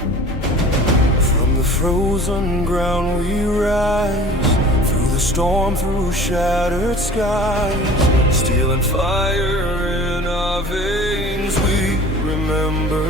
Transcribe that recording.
From the frozen ground we rise, through the storm, through shattered skies. Steel and fire in our veins, we remember